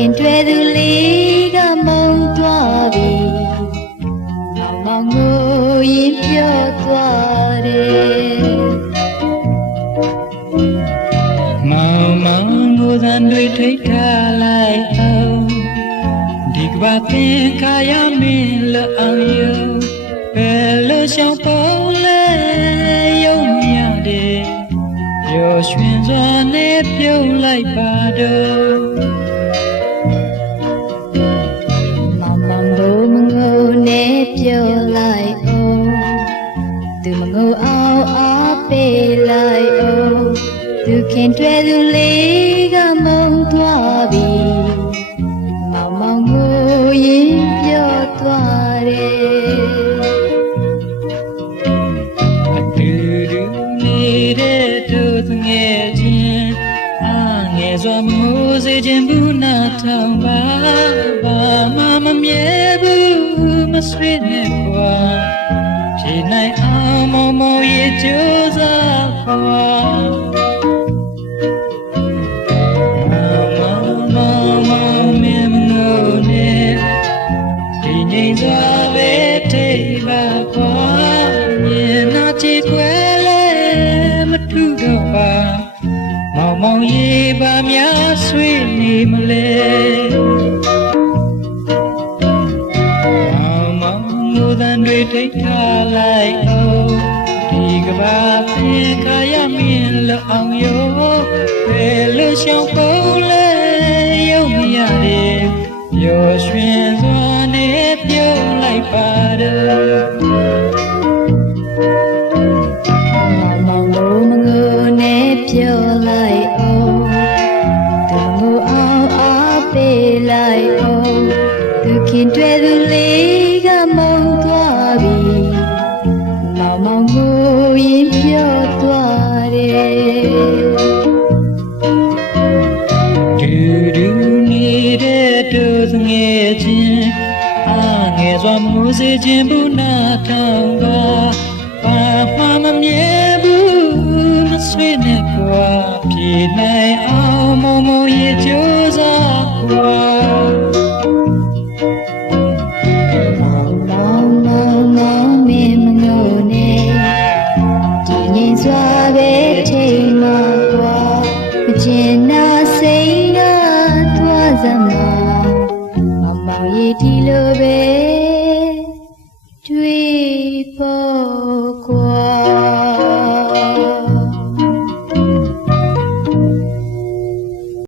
ခင်တွေ့သူလေးကမုန်းသွားပြီမောင်ငိုရင်ပြောသွားတယ်မောင်ငိုသံတွေထိတ်ထားလိုက်အောင်ဒီကဘာပင်ခါရမင်းလအောင်ယုံဘယ်လိုရှောင်ပေါ်လဲယုံမရတဲ့ပျော်ရွှင်စွာနဲ့ပြုံးလိုက်ပါတော့ပြောလိုက်အောင်သူမငိုအောင်အားပေးလိုက်အောင်သူခင်တွေ့သူလေးကမုန်းသွားပြီမောင်မောင်ငိုရင်ပြောသွားတယ်အတူတူနေတဲ့သူငယ်ချင်းငယ်စွာမငိုစေခြင်းဘူးနာထောင်ပါဘာမှမမြဲဘူးမဆွေးနဲ့ကွာဖြေနိုင်အောင်မောင်ရဲ့ကြိုးစားကွာမောင်မင်းမငိုနဲ့ဒီငိမ့်စွာပဲထိပ်ပါကွာမြင်နာချီခွဲလဲမထူတော့ပါမောင်ရေပါများဆွေးနေမလဲမောင်ငိုသံတွေထိတ်ထားလိုက်အောင်ဒီကဘာသင်ခါရမင်းလအောင်ရောဘယ်လိုရှောင်ပေါ်လဲယုံမရတဲ့ပျော်ရွှင်စွာနဲ့ပြုံးလိုက်ပါတော့ပြောလိုက်အောင်သူငိုအောင်အားပေးလိုက်အောင်သူခင်တွေ့သူလေးကမုန်းသွားပြီမောင်မောင်ငိုရင်ပြောသွားတယ်တူတူနေတဲ့သူငယ်ချင်းငယ်စွာမူစေခြင်းဘူးနာထောင်ပါဘာမှမမြဲဘူးမဆွေးနဲ့ကွာဖြေနိုင်အောင်မောင်ရဲ့ကြိုးစားကွာမောင်မင်းမငိုနဲ့ဒီငိမ့်စွာပဲထိတ်မှာကွာမချင်နာစိတ်နာသွားစမ်းမောင်ရဲ့ဒီလိုပဲတွေ့ပေါ်